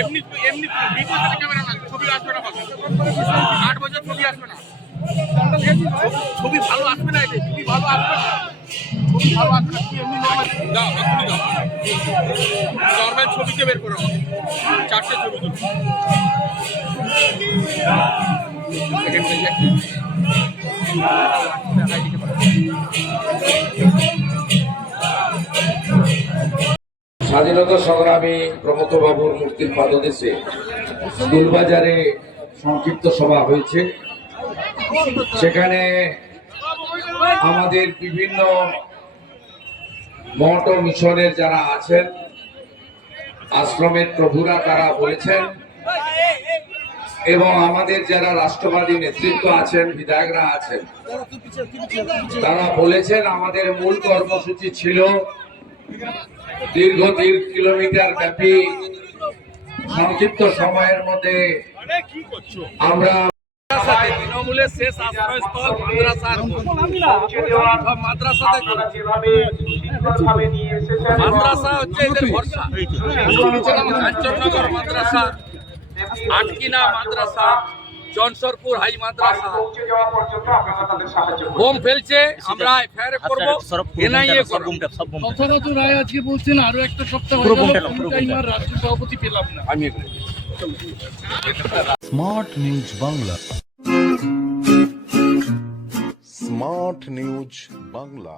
এমনি এমনি সাথে ক্যামেরা না ছবি আসবে না আট বছর ছবি আসবে না। ছবি ভালো আসবে না ছবি ভালো আসবে না। ছবি ভালো আসবে না তুমি এমনি দাও এক্ষুনি দাও নর্মাল ছবিতে বের করো চারটে ছবি তুলো। সেকেন্ড স্বাধীনতা সংগ্রামী প্রমথ বাবুর মূর্তির পাদদেশে স্কুলবাজারে সংক্ষিপ্ত সভা হয়েছে। সেখানে আমাদের বিভিন্ন মঠ ও মিশনের যারা আছেন, আশ্রমের প্রভুরা তারা বলেছেন, এবং আমাদের যারা রাষ্ট্রবাদী নেতৃত্ব আছেন, বিধায়করা আছেন, তারা বলেছেন আমাদের মূল কর্মসূচি ছিল দীর্ঘ তিন কিলোমিটার ব্যাপী সংক্ষিপ্ত সময়ের মধ্যে আমরা তৃণমূলের শেষ আশ্রয়স্থল মাদ্রাসার মাদ্রাসাতে মাদ্রাসা হচ্ছে এদের ভরসা। কাঞ্চননগর মাদ্রাসা। আটকিনা মাদ্রাসা। জনসরপুর হাই মাদ্রাসা। বোম ফেলছে আমরা এফআইআর করব এনআইএ করব। যথাযথ রায় আজকে বলছেন আরও একটা সপ্তাহ হয়ে গেল রাষ্ট্র সভাপতি পেলাম না। আমি smart news Bangla. Smart news Bangla.